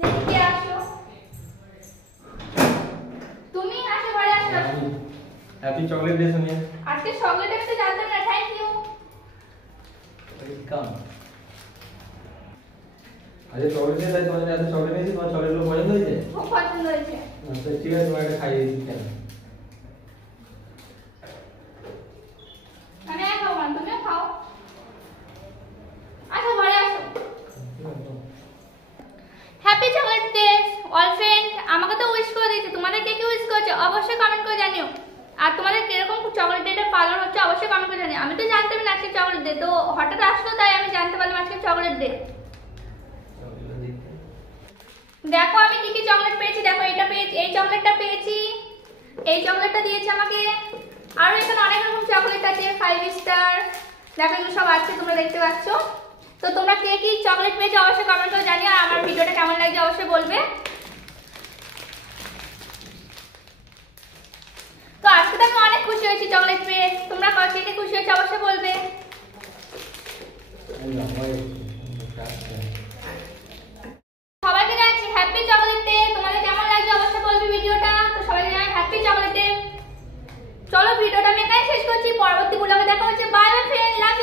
দেখতে আসো। তুমি আসো, ঘরে আসো। Happy chocolate day Sonia. আজকে চকলেট আমি তো জানতাম না, থ্যাংক ইউ। ওয়েলকাম। আরে চকলেট ডে তাই তোমাদের এত চকলেট নিয়েছি, তোমার চকলেটগুলো পছন্দ হয়েছে? খুব পছন্দ হয়েছে। আচ্ছা ঠিক আছে, তোমার একটা খাইয়ে দিচ্ছি। কেন আমি আর খাবো না, তুমিও খাও। আসো, ঘরে আসো। Happy chocolate day all friend. আমাকে তো উইশ করে দিয়েছে, তোমাদের কে কে উইশ করেছে অবশ্যই কমেন্ট করে জানিও। আর তোমাদের কিরকম চকলেট ডেটা পালন হচ্ছে অবশ্যই কমেন্ট করে জানিও। আমি তো জানতাম না আজকে চকলেট ডে, তো হঠাৎ আসলো তাই আমি জানতে পারলাম আজকে চকলেট ডে। দেখো আমি কি কি চকলেট পেয়েছি, দেখো এটা পেয়েছি, এই চকলেটটা পেয়েছি, এই চকলেটটা দিয়েছে আমাকে, আরো এখানে অনেক রকম চকলেট আছে 5 স্টার, দেখো এগুলো সব আছে তোমরা দেখতে পাচ্ছ। তো তোমরা কে কি চকলেট পেয়েছো অবশ্যই কমেন্ট করে জানিও। আর আমার ভিডিওটা কেমন লাগছে অবশ্যই বলবে। তো আজকে তো আমি অনেক খুশি হয়েছি চকলেট পেয়ে, তোমরা কে কে খুশি হয়েছে অবশ্যই বলবে। সবাইকে জানাচ্ছি হ্যাপি চকলেট ডে। তোমাদের কেমন লাগছে অবশ্যই বলবে ভিডিওটা। তো সবাইকে জানাই হ্যাপি চকলেট ডে। চলো ভিডিওটা আমি এখানে শেষ করছি, পরবর্তী ব্লগে দেখা হচ্ছে। বাই বাই ফ্রেন্ড, লাভ